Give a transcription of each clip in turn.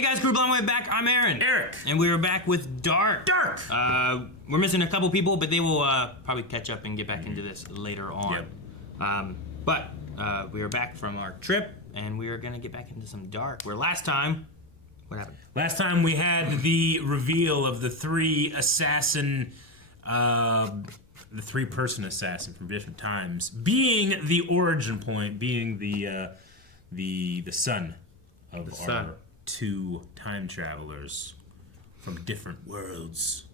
Hey guys, Crew Blonde Way back. I'm Aaron. Eric. And we are back with Dark. Dark! We're missing a couple people, but they will probably catch up and get back into this later on. Yep. But we are back from our trip, and we are going to get back into some Dark. Where last time, what happened? Last time we had the reveal of the three-person assassin from different times, being the origin point, being the son of our two time travelers from different worlds.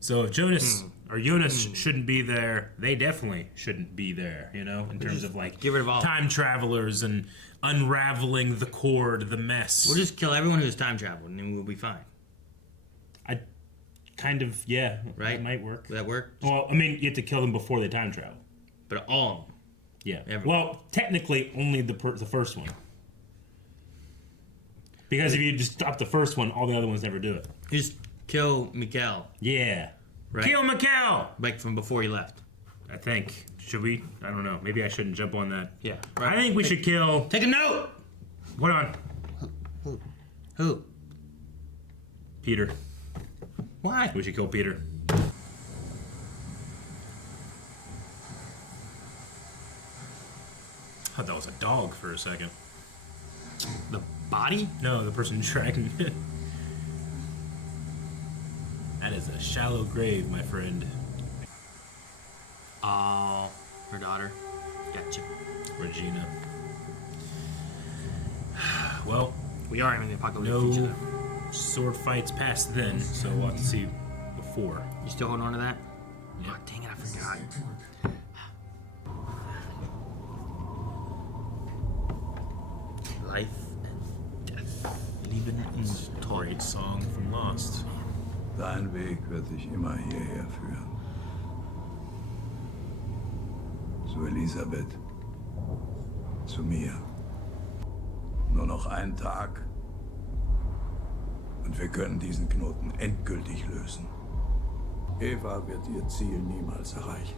So if Jonas shouldn't be there, they definitely shouldn't be there, you know, in terms of like get rid of all time travelers and unraveling the cord, the mess. We'll just kill everyone who's time traveled and then we'll be fine. Right? It might work. Would that work? Well, I mean, you have to kill them before they time travel. But all of them. Yeah. Everyone. Well, technically, only the first one. Because if you just stop the first one, all the other ones never do it. You just kill Mikkel. Yeah. Right? Kill Mikkel! Like from before he left. I think. Should we? I don't know. Maybe I shouldn't jump on that. Yeah. Right. I think we should kill... Take a note! Hold on. Who? Peter. Why? We should kill Peter. I thought that was a dog for a second. The body? No, the person dragging it. That is a shallow grave, my friend. Oh, her daughter. Gotcha. Regina. Well, we are in the apocalypse. No sword fights past then, so we'll have to see before. You still holding on to that? Yeah. Oh, dang it, I forgot. Life and death. Leben und Tod. Great song from Lost. Dein Weg wird dich immer hierher führen. Zu Elisabeth. Zu mir. Nur noch ein Tag. Und wir können diesen Knoten endgültig lösen. Eva wird ihr Ziel niemals erreichen.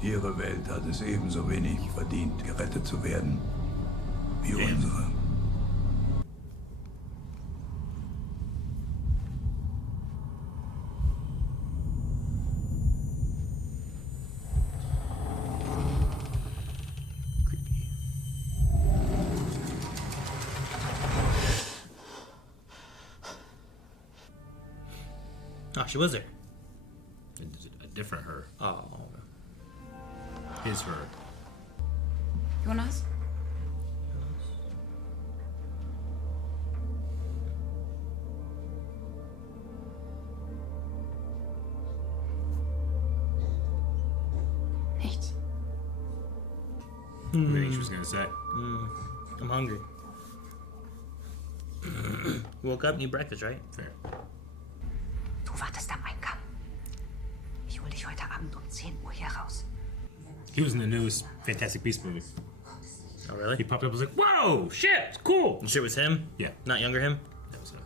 Ihre Welt hat es ebenso wenig verdient, gerettet zu werden, wie unsere. Oh, she was there. A different her. Oh. His her. Jonas? Nichts. What do you think she was gonna say? I'm hungry. Woke up, need breakfast, right? Fair. Du wartest am Eingang. Ich hol dich heute Abend um 10 Uhr hier raus. He was in the newest Fantastic Beasts movie. Oh, really? He popped up and was like, whoa, shit, it's cool. And shit was him? Yeah. Not younger him? That was him.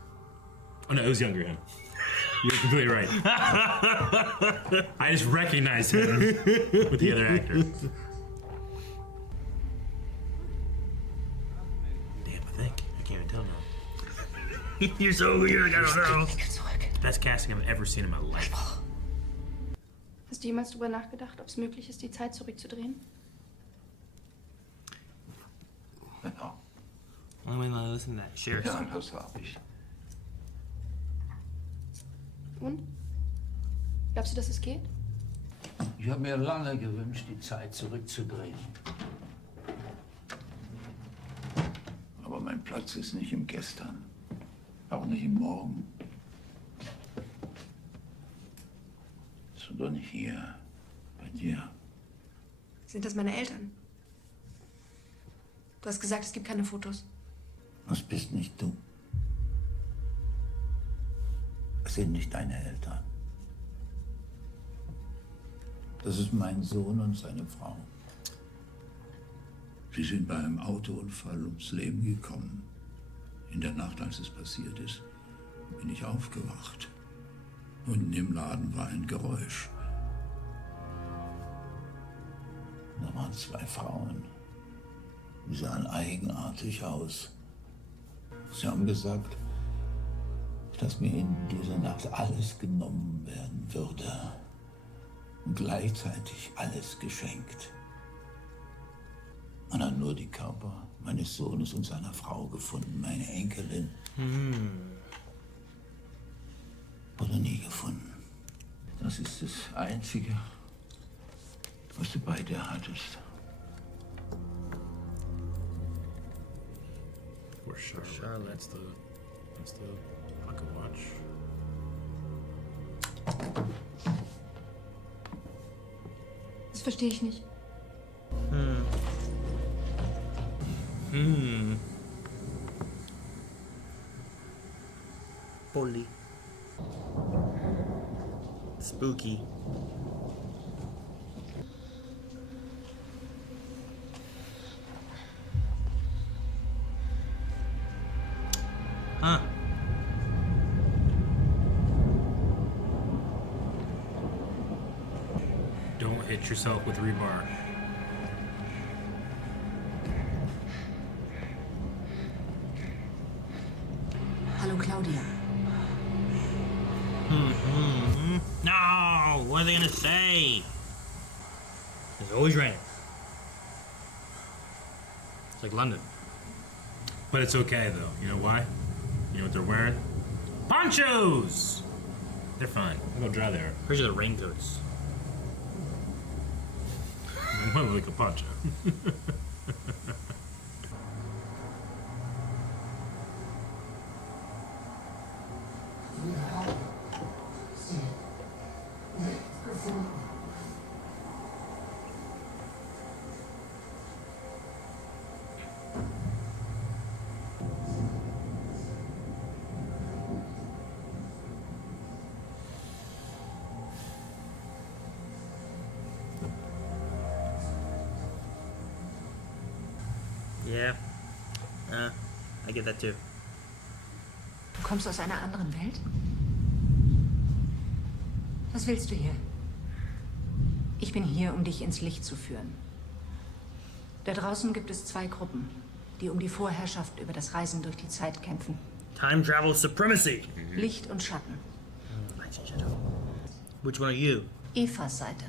Oh, no, it was younger him. You're completely right. I just recognized him with the other actor. Damn, I think. I can't even tell now. You're so weird, I don't know. Best casting I've ever seen in my life. Hast du jemals darüber nachgedacht, ob es möglich ist, die Zeit zurückzudrehen? Genau. Only way to listen to that. Sheriff. Ja, das hab ich. Und? Glaubst du, dass es geht? Ich habe mir lange gewünscht, die Zeit zurückzudrehen. Aber mein Platz ist nicht im Gestern. Auch nicht im Morgen. Sondern hier, bei dir. Sind das meine Eltern? Du hast gesagt, es gibt keine Fotos. Das bist nicht du. Es sind nicht deine Eltern. Das ist mein Sohn und seine Frau. Sie sind bei einem Autounfall ums Leben gekommen. In der Nacht, als es passiert ist, bin ich aufgewacht. Unten im Laden war ein Geräusch. Da waren 2 Frauen. Sie sahen eigenartig aus. Sie haben gesagt, dass mir in dieser Nacht alles genommen werden würde und gleichzeitig alles geschenkt. Man hat nur die Körper meines Sohnes und seiner Frau gefunden. Meine Enkelin wurde nie gefunden. Das ist das Einzige, was du bei dir hattest. Or Charlotte. That's the pocket watch. Das verstehe ich nicht. Bully. Spooky. Huh. Don't hit yourself with rebar. Hallo Claudia. No! What are they gonna say? It's always raining. It's like London. But it's okay though. You know why? You know what they're wearing? Ponchos! They're fine. Look how dry they are. Where's the raincoats? They might look like a poncho. Yeah. I get that too. Du kommst aus einer anderen Welt? Was willst du hier? Ich bin hier, um dich ins Licht zu führen. Da draußen gibt es 2 Gruppen, die um die Vorherrschaft über das Reisen durch die Zeit kämpfen. Time travel supremacy. Licht und Schatten. Which one are you? Evas Seite.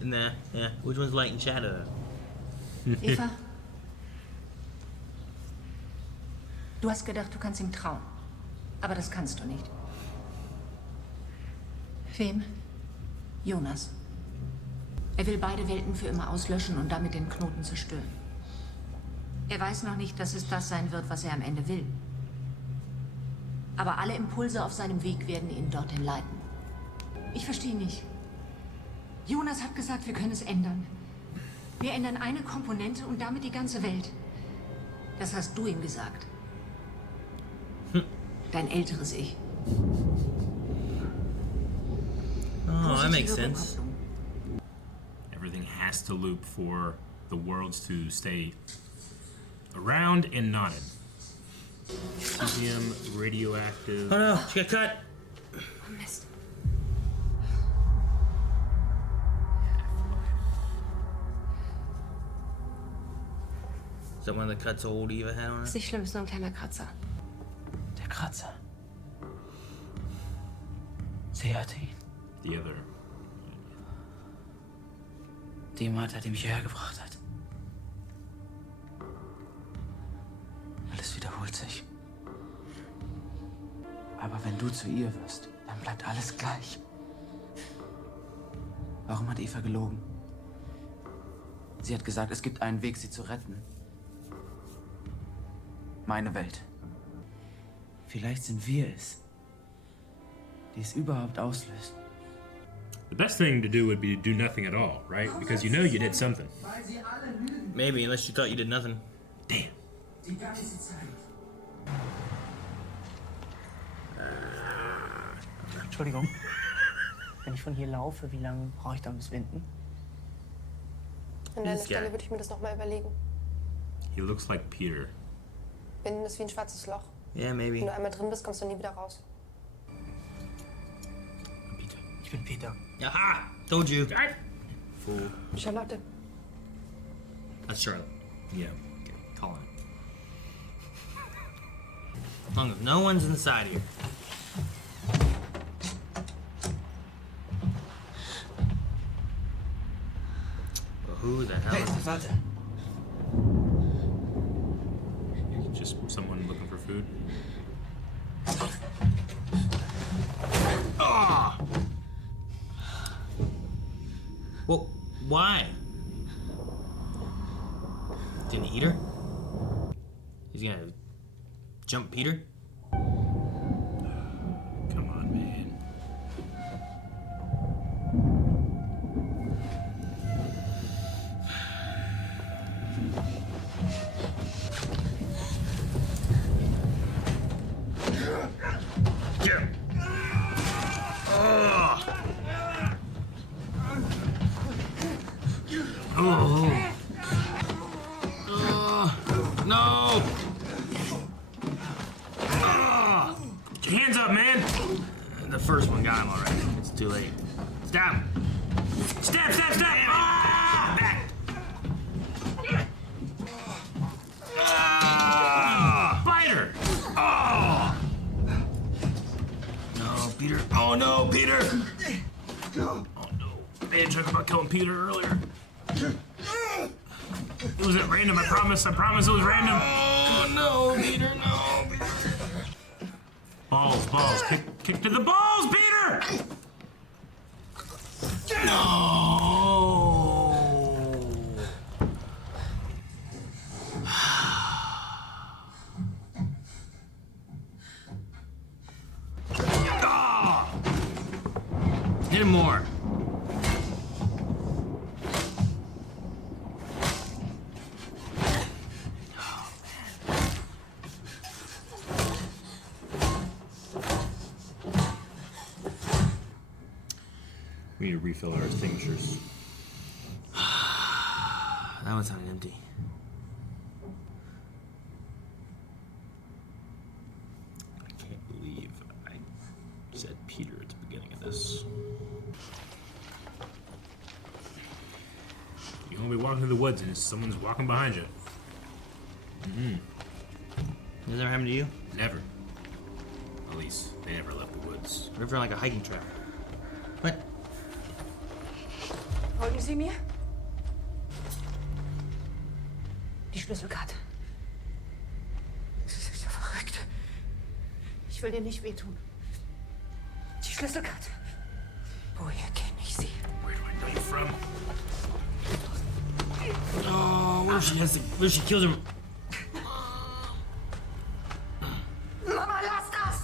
Nah, yeah. Which one's light and shadow? Eva? Du hast gedacht, du kannst ihm trauen. Aber das kannst du nicht. Wem? Jonas. Er will beide Welten für immer auslöschen und damit den Knoten zerstören. Er weiß noch nicht, dass es das sein wird, was er am Ende will. Aber alle Impulse auf seinem Weg werden ihn dorthin leiten. Ich verstehe nicht. Jonas hat gesagt, wir können es ändern. Wir ändern eine Komponente und damit die ganze Welt. Das hast du ihm gesagt. Dein älteres Ich. Oh, that makes Positive sense. Rückkopplung. Everything has to loop for the worlds to stay around and knotted. Cesium, radioactive. Oh no, she got cut. Oh, Mist. Is that one of the cuts old Eva had on Ist it? nicht schlimm, ist nur ein kleiner Kratzer. Der Kratzer. Sie hatte ihn. The other. Die Mutter, die mich hierher gebracht hat. Alles wiederholt sich. Aber wenn du zu ihr wirst, dann bleibt alles gleich. Warum hat Eva gelogen? Sie hat gesagt, es gibt einen Weg, sie zu retten. Meine Welt. Vielleicht sind wir es, die es überhaupt auslöst. The best thing to do would be to do nothing at all, right? Because you know you did something. Maybe, unless you thought you did nothing. Damn. Die ganze Zeit. Entschuldigung. Wenn ich von hier laufe, wie lange brauche ich dann bis Winden? An deiner Dieses Stelle Jahr. würde ich mir das nochmal überlegen. He looks like Peter. Binden ist wie ein schwarzes Loch. Yeah, Wenn maybe. du einmal drin bist, kommst du nie wieder raus. Peter. Ich bin Peter. Aha! Told you. Fool. Charlotte. That's Charlotte. Yeah. Calling it. As long as no one's inside here. Well, who the hell is this? Warte. Just someone looking for food. Ah! Well, why? He's gonna eat her? He's gonna jump Peter? Come on, man. Get him! Oh! No! Get your hands up, man! The first one got him already. It's too late. Stop! Step! Ah! Back! Bite her! Oh! No, Peter. Oh no, Peter! Oh no. They had talked about killing Peter earlier. It wasn't random, I promise it was random. Oh no, Peter, no, Peter. Balls. Kick to the balls, Peter! No! Ah! Hit him more. We need to refill our extinguishers. That one sounded empty. I can't believe I said Peter at the beginning of this. You only be walking through the woods and someone's walking behind you. Has that ever happened to you? Never. At least, they never left the woods. What if you're on like a hiking trail? What? Folgen Sie mir? Die Schlüsselkarte. Das ist ja verrückt. Ich will dir nicht wehtun. Die Schlüsselkarte. Woher kenne ich sie? Where do I know you from? Oh, what if she kills him? Mama, lass das!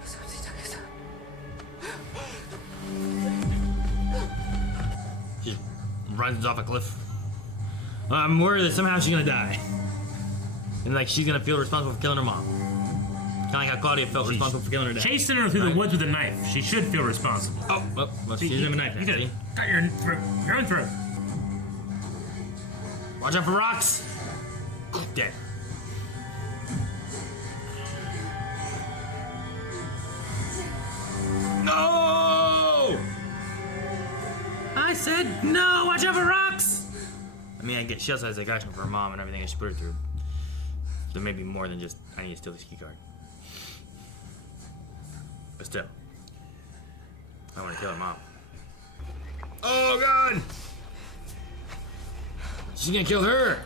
Was hat sie da gesagt? Just runs off a cliff. I'm worried that somehow she's gonna die. And like she's gonna feel responsible for killing her mom. Kinda like how Claudia felt responsible for killing her dad. Chasing her through the woods with a knife. She should feel responsible. Oh, well, she doesn't have a knife now, You gotta see? cut your throat. Your own throat. Watch out for rocks! Dead. No! I said no! Watch out for rocks! I mean, I get she also has aggression for her mom and everything I should put her through. There may be more than just I need to steal this key card. But still, I want to kill her mom. Oh God! She's gonna kill her.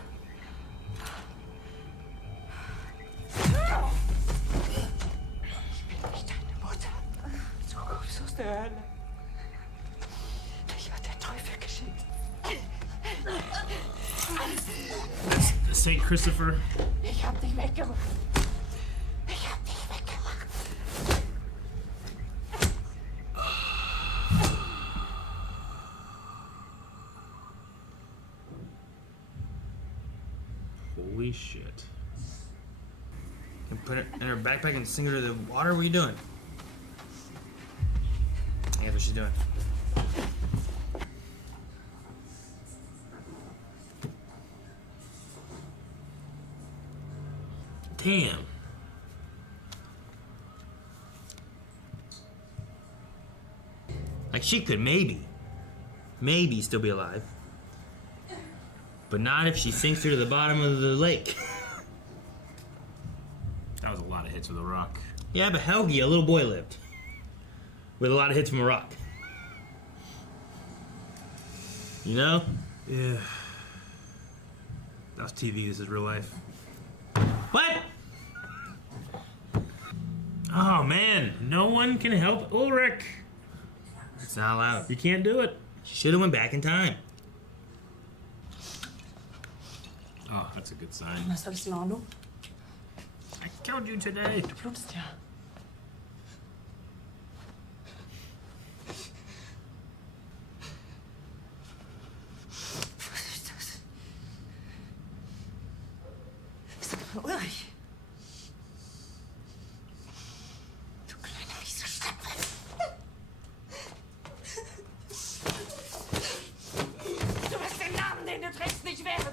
Nicht deine Mutter. Du kommst aus der Hölle. Dich hat der Teufel geschickt. St. Christopher. Ich hab dich weggemacht. Ich hab dich weggemacht. Holy shit. And put it in her backpack and sink her to the water? What are you doing? I guess what she's doing. Damn. Like she could maybe still be alive. But not if she sinks her to the bottom of the lake. That was a lot of hits with a rock. Yeah, but Helgi, a little boy, lived. With a lot of hits from a rock. You know? Yeah. That was TV, this is real life. What? Oh man, no one can help Ulrich. It's not allowed. You can't do it. Should have went back in time. Oh, that's a good sign. Was alles in Ordnung? I killed you today. Du blutest ja. Was ist das? Sag mal, Ulrich. Du kleiner Riesenstapel. Du hast den Namen, den du trägst, nicht wert.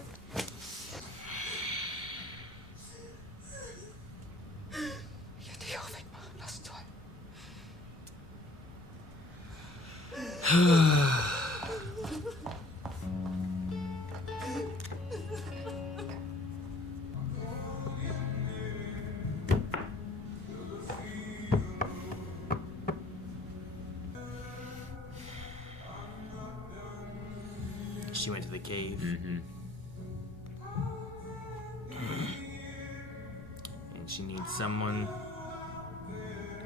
Ich hätte dich auch wegmachen lassen sollen. She went to the cave. Mm-hmm. And she needs someone.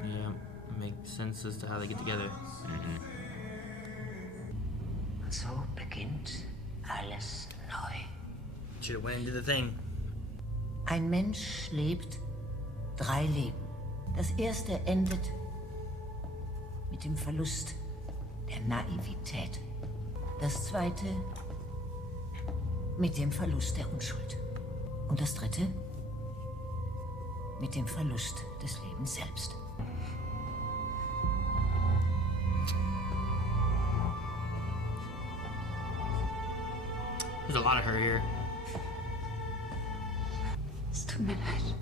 Yeah, make sense as to how they get together. Und so beginnt alles neu. Should have went into the thing. Ein Mensch lebt 3 Leben. Das erste endet mit dem Verlust der Naivität. Das zweite mit dem Verlust der Unschuld. Und das dritte mit dem Verlust des Lebens selbst. There's a lot of her here. Es tut mir leid.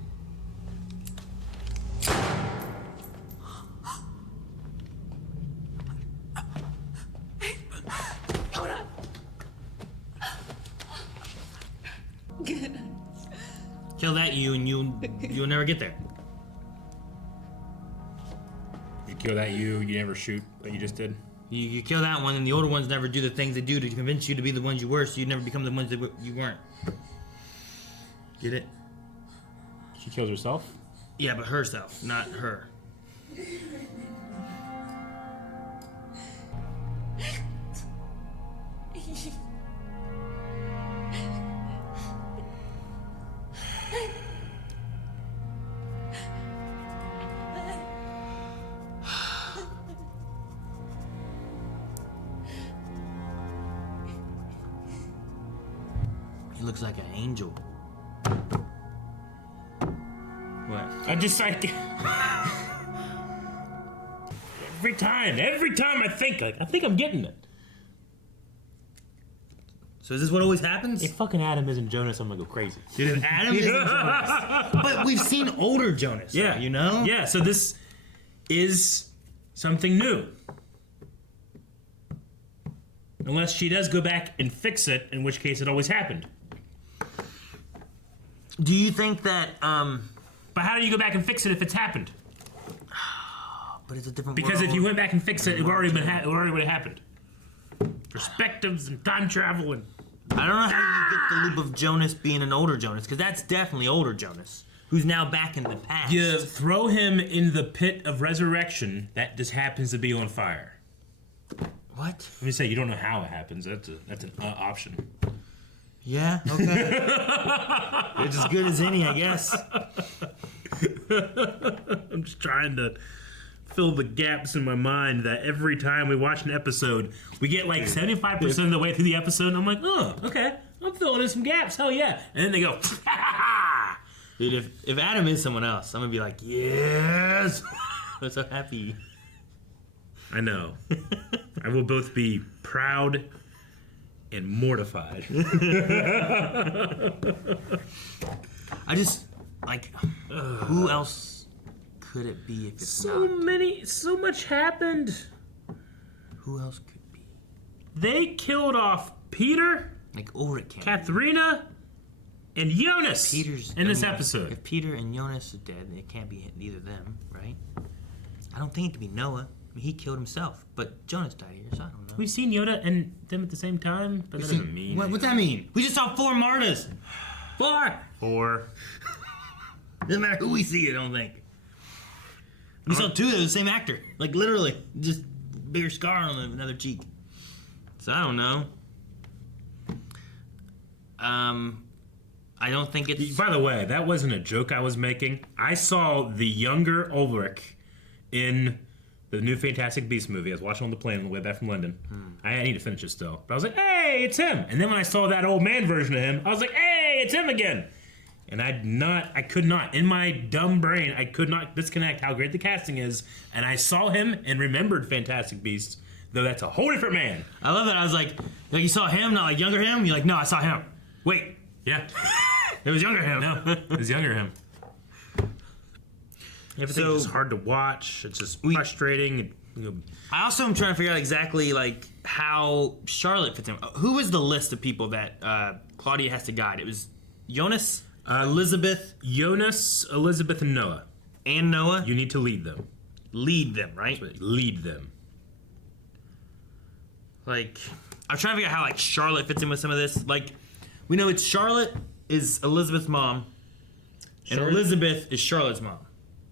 Kill that you and you'll never get there. You kill that you never shoot like you just did. You kill that one, and the older ones never do the things they do to convince you to be the ones you were, so you never become the ones that you weren't. Get it? She kills herself? Yeah, but herself, not her. He looks like an angel. What? I just like every time I think I'm getting it. So is this what always happens? If fucking Adam isn't Jonas, I'm gonna go crazy. Dude, if Adam isn't Jonas. But we've seen older Jonas, Yeah, though, you know? Yeah, so this is something new. Unless she does go back and fix it, in which case it always happened. Do you think that, But how do you go back and fix it if it's happened? but it's a different Because world. if you went back and fixed it, it already would have happened. Perspectives and time travel and... I don't know how you get the loop of Jonas being an older Jonas, because that's definitely older Jonas, who's now back in the past. You throw him in the pit of resurrection that just happens to be on fire. What? Let me say, you don't know how it happens. That's an option. Yeah, okay. It's as good as any, I guess. I'm just trying to fill the gaps in my mind that every time we watch an episode, we get like 75% of the way through the episode, and I'm like, oh, okay, I'm filling in some gaps, hell yeah. And then they go, Dude, if Adam is someone else, I'm gonna be like, yes! I'm so happy. I know. I will both be proud and mortified. I just, like, who else could it be if it's So much happened. Who else could be? They killed off Peter. Like, or it can't. Katharina and Jonas Peter's in this episode. If Peter and Jonas are dead, it can't be either of them, right? I don't think it could be Noah. I mean, he killed himself, but Jonas died here, so I don't know. We've seen Yoda and them at the same time, but that doesn't mean. What's that mean? We just saw 4 martyrs. 4. Doesn't matter who we see, I don't think. We saw 2 of the same actor. Like, literally. Just bigger scar on another cheek. So, I don't know. I don't think it's... By the way, that wasn't a joke I was making. I saw the younger Ulrich in the new Fantastic Beasts movie. I was watching on the plane on the way back from London. I need to finish it still. But I was like, hey, it's him. And then when I saw that old man version of him, I was like, hey, it's him again. And I could not, in my dumb brain, I could not disconnect how great the casting is. And I saw him and remembered Fantastic Beasts, though that's a whole different man. I love that. I was like you saw him, not like younger him? You're like, no, I saw him. Wait. Yeah. It was younger him. No, it was younger him. Everything's just hard to watch. It's just frustrating. I also am trying to figure out exactly like how Charlotte fits in. Who was the list of people that Claudia has to guide? It was Jonas, Elizabeth, and Noah. And Noah. You need to lead them. Lead them, right? Lead them. Like, I'm trying to figure out how like Charlotte fits in with some of this. Like, we know it's Charlotte is Elizabeth's mom, and Elizabeth is Charlotte's mom.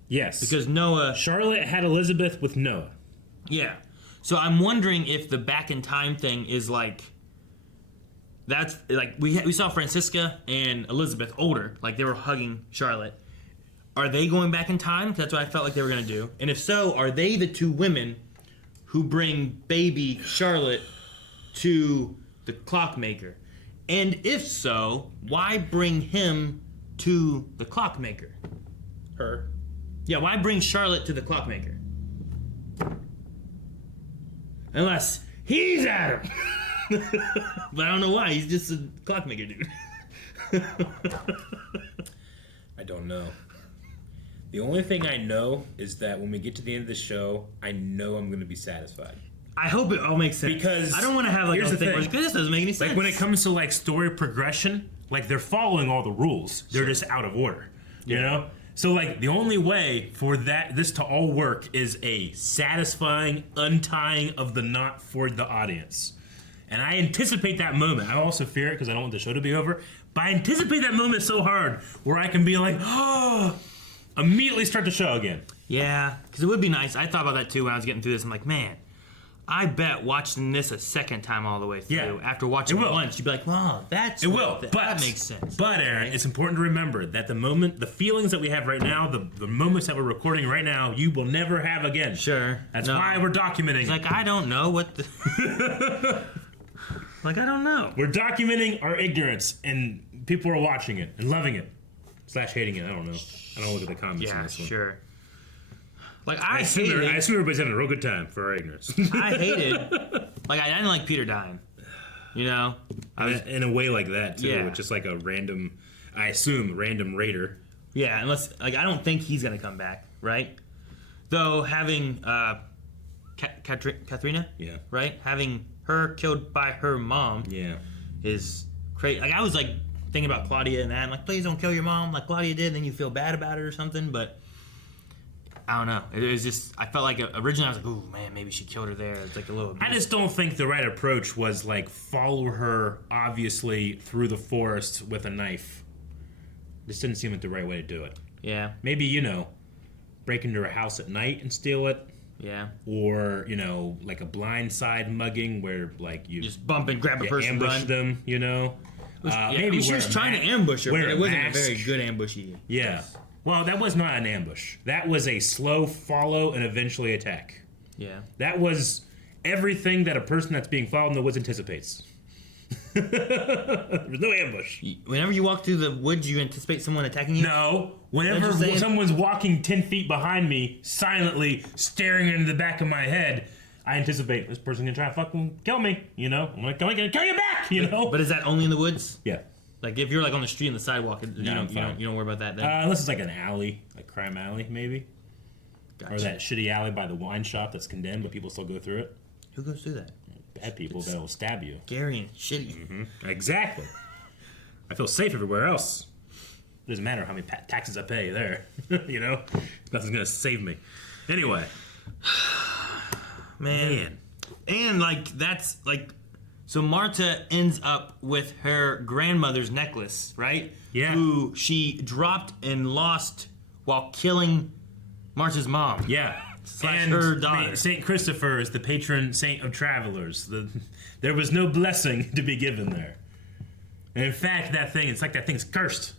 Yes. Because Noah... Charlotte had Elizabeth with Noah. Yeah. So I'm wondering if the back in time thing is like... That's... Like, we saw Francisca and Elizabeth older. Like, they were hugging Charlotte. Are they going back in time? That's what I felt like they were going to do. And if so, are they the 2 women who bring baby Charlotte to the clockmaker? And if so, why bring him to the clockmaker? Her. Yeah, why bring Charlotte to the clockmaker? Unless he's Adam. But I don't know why. He's just a clockmaker dude. I don't know. The only thing I know is that when we get to the end of the show, I know I'm going to be satisfied. I hope it all makes sense. Because I don't want to have like here's a the thing where this doesn't make any sense. Like when it comes to like story progression, like they're following all the rules. They're just out of order. You know? So like the only way for this to all work is a satisfying untying of the knot for the audience. And I anticipate that moment. I also fear it because I don't want the show to be over. But I anticipate that moment so hard where I can be like, oh, immediately start the show again. Yeah, because it would be nice. I thought about that too when I was getting through this. I'm like, man, I bet watching this a second time all the way through, after watching it once, you'd be like, wow, that makes sense. But Aaron, it's important to remember that the feelings that we have right now, the moments that we're recording right now, you will never have again. Sure. That's why we're documenting. It's like, I don't know what the... Like, I don't know. We're documenting our ignorance, and people are watching it and loving it. / hating it, I don't know. I don't look at the comments on this one. Sure. Like, I assume everybody's having a real good time for our ignorance. I hated... Like, I didn't like Peter dying. You know? In a way like that, too. Yeah. Which is like a random... I assume random raider. Yeah, unless... Like, I don't think he's going to come back, right? Though, having... Katharina? Yeah. Right? Having her killed by her mom... Yeah. Is crazy. Like, I was, like, thinking about Claudia and that. I'm like, please don't kill your mom like Claudia did. And then you feel bad about it or something, but... I don't know. It was just, I felt like originally I was like, ooh, man, maybe she killed her there. It's like a little... I just don't think the right approach was like follow her, obviously, through the forest with a knife. This didn't seem like the right way to do it. Yeah. Maybe, break into her house at night and steal it. Yeah. Or, like a blindside mugging where, like, you... Just bump and grab a person and ambush them, maybe she was trying to ambush her, but it wasn't a very good ambushy. Yeah. Well, that was not an ambush. That was a slow follow and eventually attack. Yeah. That was everything that a person that's being followed in the woods anticipates. There's no ambush. Whenever you walk through the woods, you anticipate someone attacking you? No. Whenever someone's walking 10 feet behind me, silently staring into the back of my head, I anticipate this person's gonna try to fucking kill me, I'm like, I'm gonna kill you back, But is that only in the woods? Yeah. Like, if you're, like, on the street and the sidewalk, you don't worry about that then? Unless it's, like, an alley, like Crime Alley, maybe. Gotcha. Or that shitty alley by the wine shop that's condemned, but people still go through it. Who goes through that? bad people that will stab you. Scary and shitty. Mm-hmm. Exactly. I feel safe everywhere else. Doesn't matter how many taxes I pay there. You know? Nothing's gonna save me. Anyway. Man. And, like, that's, like... So Marta ends up with her grandmother's necklace, right? Yeah. Who she dropped and lost while killing Marta's mom. Yeah. And her daughter. Saint Christopher is the patron saint of travelers. There was no blessing to be given there. And in fact, it's like that thing's cursed.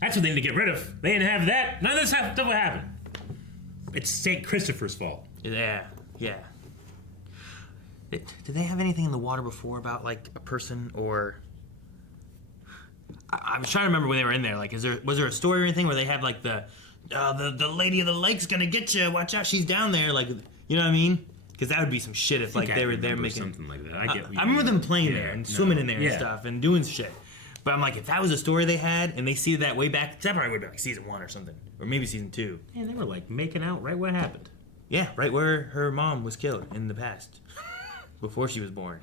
That's what they need to get rid of. They didn't have that. None of this stuff would happen. It's Saint Christopher's fault. Yeah. Did they have anything in the water before about, like, a person or... I was trying to remember when they were in there. Like, was there a story or anything where they have, like, the lady of the lake's gonna get you. Watch out, she's down there. Like, you know what I mean? Because that would be some shit if, like, they were there making... something like that. I remember them playing there and swimming in there and stuff and doing shit. But I'm like, if that was a story they had and they see that way back... That probably would be, like, season 1 or something. Or maybe season 2. Man, they were, like, making out right what happened. Yeah, right where her mom was killed in the past. Before she was born.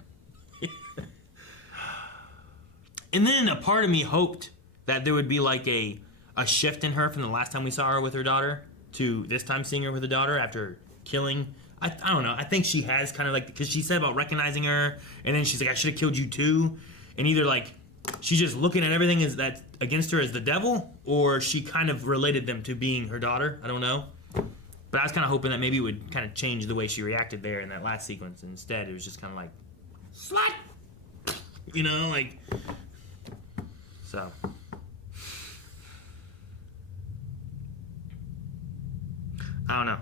And then a part of me hoped that there would be like a shift in her from the last time we saw her with her daughter to this time seeing her with her daughter after killing. I don't know. I think she has kind of like, because she said about recognizing her, and then she's like, I should have killed you too. And either like she's just looking at everything as that's against her as the devil, or she kind of related them to being her daughter. I don't know. But I was kind of hoping that maybe it would kind of change the way she reacted there in that last sequence. Instead, it was just kind of like, slut! You know, like... So... I don't know.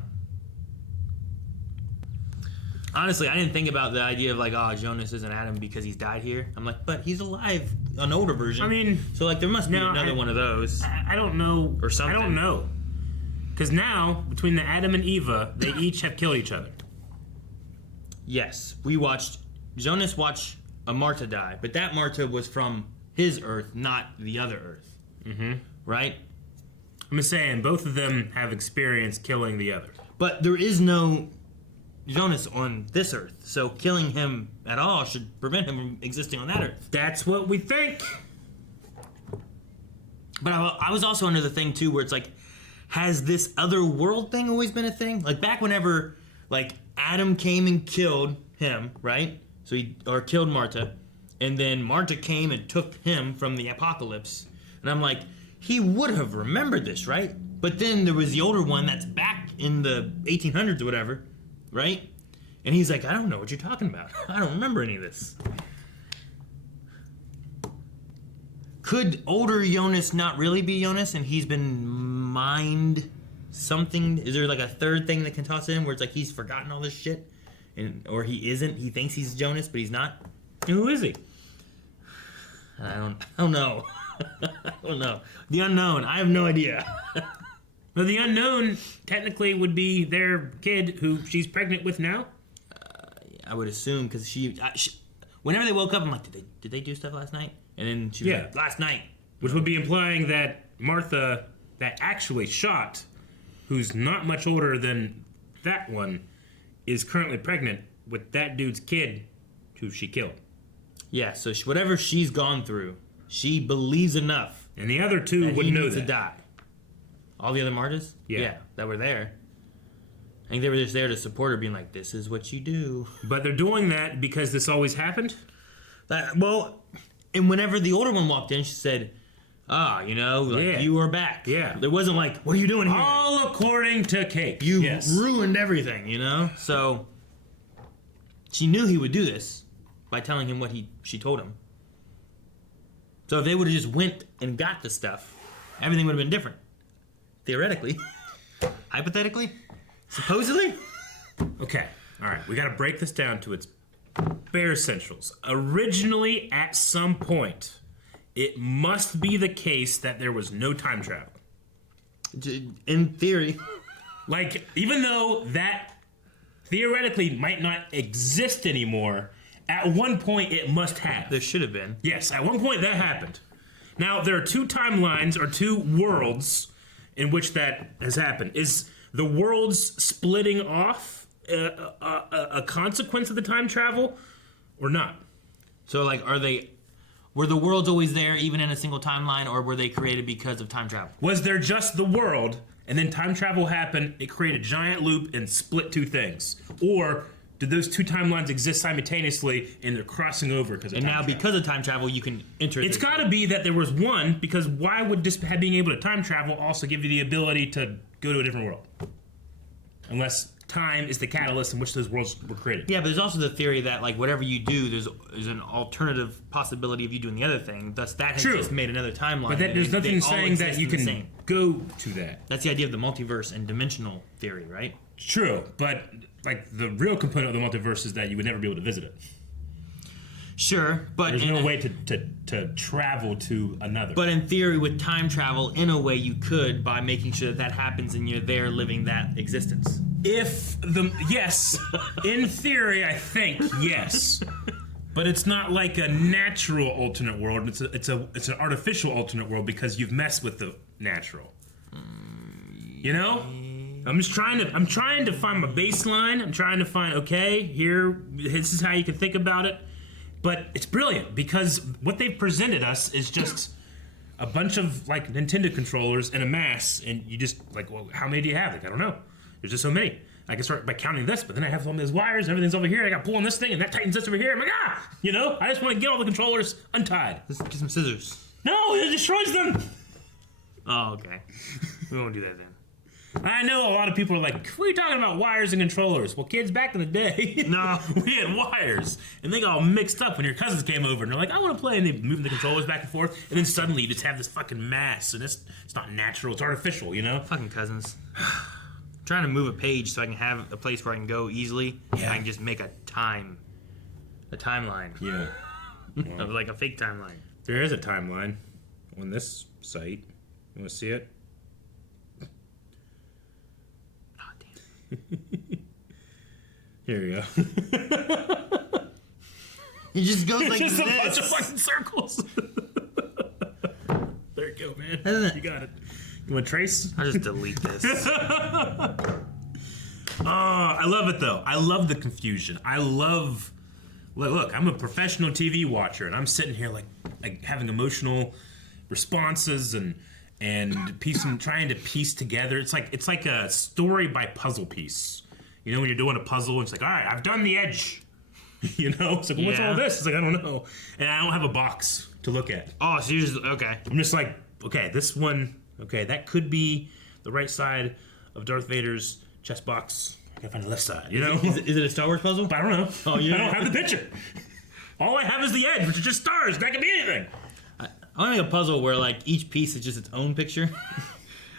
Honestly, I didn't think about the idea of like, oh, Jonas isn't Adam because he's died here. I'm like, but he's alive, an older version. I mean... So, like, there must be another one of those. I don't know. Or something. I don't know. Because now, between the Adam and Eva, they each have killed each other. Yes, Jonas watched a Marta die, but that Marta was from his Earth, not the other Earth. Mm-hmm. Right? I'm just saying, both of them have experienced killing the other. But there is no Jonas on this Earth, so killing him at all should prevent him from existing on that Earth. That's what we think. But I was also under the thing, too, where it's like, has this other world thing always been a thing? Like, back whenever, like, Adam came and killed him, right? Or killed Marta. And then Marta came and took him from the apocalypse. And I'm like, he would have remembered this, right? But then there was the older one that's back in the 1800s or whatever, right? And he's like, I don't know what you're talking about. I don't remember any of this. Could older Jonas not really be Jonas and he's been mind something? Is there like a third thing that can toss in where it's like he's forgotten all this shit? Or he isn't? He thinks he's Jonas, but he's not? Who is he? I don't know. I don't know. The unknown. I have no idea. Well, the unknown technically would be their kid who she's pregnant with now. I would assume because she whenever they woke up, I'm like, did they do stuff last night? And then she was like, last night. Which would be implying that Martha, that actually shot, who's not much older than that one, is currently pregnant with that dude's kid who she killed. Yeah, so whatever she's gone through, she believes enough. And the other two would know that. To die. All the other Martas? Yeah, that were there. I think they were just there to support her, being like, this is what you do. But they're doing that because this always happened? And whenever the older one walked in, she said, you are back. Yeah. It wasn't like, what are you doing here? All according to Kate. You ruined everything, you know? So, she knew he would do this by telling him what she told him. So if they would have just went and got the stuff, everything would have been different. Theoretically. Hypothetically. Supposedly. Okay. All right. We got to break this down to its bare essentials. Originally, at some point, it must be the case that there was no time travel. In theory. Like, even though that theoretically might not exist anymore, at one point it must have. There should have been. Yes, at one point that happened. Now, there are two timelines or two worlds in which that has happened. Is the worlds splitting off a consequence of the time travel? or not. So, like, were the worlds always there, even in a single timeline, or were they created because of time travel? Was there just the world, and then time travel happened, it created a giant loop and split two things? Or did those two timelines exist simultaneously, and they're crossing over because of and time now, travel? because of time travel, you can enter. It's got to be that there was one, because why would just being able to time travel also give you the ability to go to a different world? Unless time is the catalyst in which those worlds were created. Yeah, but there's also the theory that, like, whatever you do, there's an alternative possibility of you doing the other thing. Thus, that has just made another timeline. But there's nothing saying that you can same. go to that. That's the idea of the multiverse and dimensional theory, right? True, but like the real component of the multiverse is that you would never be able to visit it. Sure, but there's no way to travel to another. But in theory, with time travel, in a way, you could by making sure that happens and you're there living that existence. Yes, in theory, I think yes, but it's not like a natural alternate world. It's an artificial alternate world because you've messed with the natural. You know, I'm trying to find my baseline. I'm trying to find this is how you can think about it. But it's brilliant because what they've presented us is just a bunch of like Nintendo controllers in a mass, and you just like, well, how many do you have? Like, I don't know. There's just so many. I can start by counting this, but then I have all these wires, and everything's over here. I got to pull on this thing, and that tightens this over here. I'm like, you know, I just want to get all the controllers untied. Let's get some scissors. No, it destroys them. Oh, okay. We won't do that then. I know a lot of people are like, what are you talking about, wires and controllers? Well, kids, back in the day, no, we had wires, and they got all mixed up when your cousins came over, and they're like, I want to play, and they moving the controllers back and forth, and then suddenly you just have this fucking mass, and it's not natural, it's artificial, you know? Fucking cousins. I'm trying to move a page so I can have a place where I can go easily. Yeah. I can just make a timeline. Yeah. Well, of like a fake timeline. There is a timeline on this site. You want to see it? Here we go. He just goes like just this. a bunch of fucking circles. There you go, man. You got it. You want to trace? I'll just delete this. I love it though. I love the confusion. Look, I'm a professional TV watcher, and I'm sitting here like having emotional responses and trying to piece together. It's like a story by puzzle piece. You know, when you're doing a puzzle, it's like, all right, I've done the edge. You know, it's like, what's all this? It's like, I don't know, and I don't have a box to look at. Oh, so you're just okay. I'm just like, okay, this one, okay, that could be the right side of Darth Vader's chest box. I gotta find the left side. You know, is it a Star Wars puzzle? I don't know. Oh, yeah. I don't have the picture. All I have is the edge, which is just stars. That could be anything. I want to make a puzzle where like each piece is just its own picture,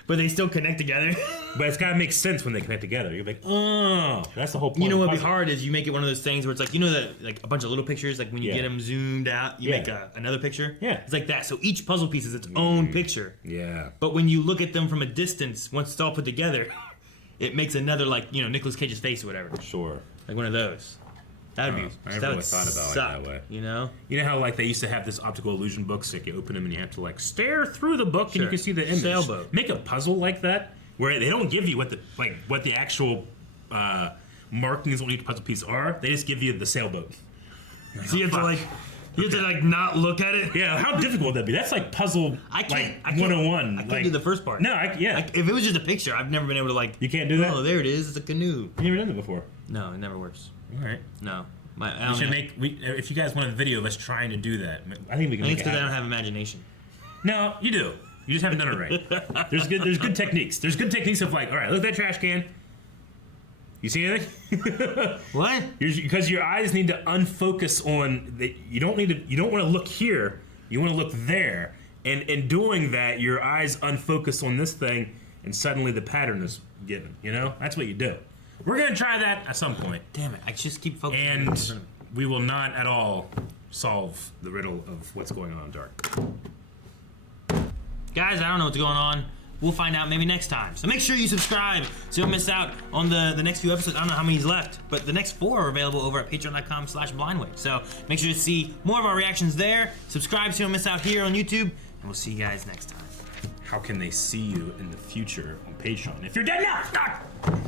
but they still connect together. But it's gotta make sense when they connect together. You're like, oh, that's the whole point. You know of the what'd be puzzle. hard is you make it one of those things where it's like, you know that like a bunch of little pictures, like when you get them zoomed out, you make another picture. Yeah, it's like that. So each puzzle piece is its own picture. Yeah. But when you look at them from a distance, once it's all put together, it makes another like Nicolas Cage's face or whatever. Sure. Like one of those. That'd be. I never really thought about it that way. You know. You know how like they used to have this optical illusion books, like you open them and you have to like stare through the book and you can see the image. Sailboat. Make a puzzle like that where they don't give you what the actual markings on each puzzle piece are. They just give you the sailboat. So you have to not look at it. Yeah, how difficult would that be? That's like puzzle. I can't 101. I can't do the first part. No, if it was just a picture, I've never been able to like. You can't do that. Oh, there it is. It's a canoe. You never done that before. No, it never works. All right. No. We should if you guys want a video of us trying to do that, I think we can. I think it's because I don't have imagination. No, you do. You just haven't done it right. There's good techniques. There's good techniques of like, all right, look at that trash can. You see anything? What? Because your eyes need to unfocus on. You don't want to look here. You want to look there. And in doing that, your eyes unfocus on this thing, and suddenly the pattern is given. You know, that's what you do. We're gonna try that at some point. Damn it! I just keep focusing. And we will not at all solve the riddle of what's going on in Dark. Guys, I don't know what's going on. We'll find out maybe next time. So make sure you subscribe so you don't miss out on the next few episodes. I don't know how many's left, but the next 4 are available over at patreon.com/blindwave. So make sure to see more of our reactions there. Subscribe so you don't miss out here on YouTube, and we'll see you guys next time. How can they see you in the future on Patreon if you're dead now?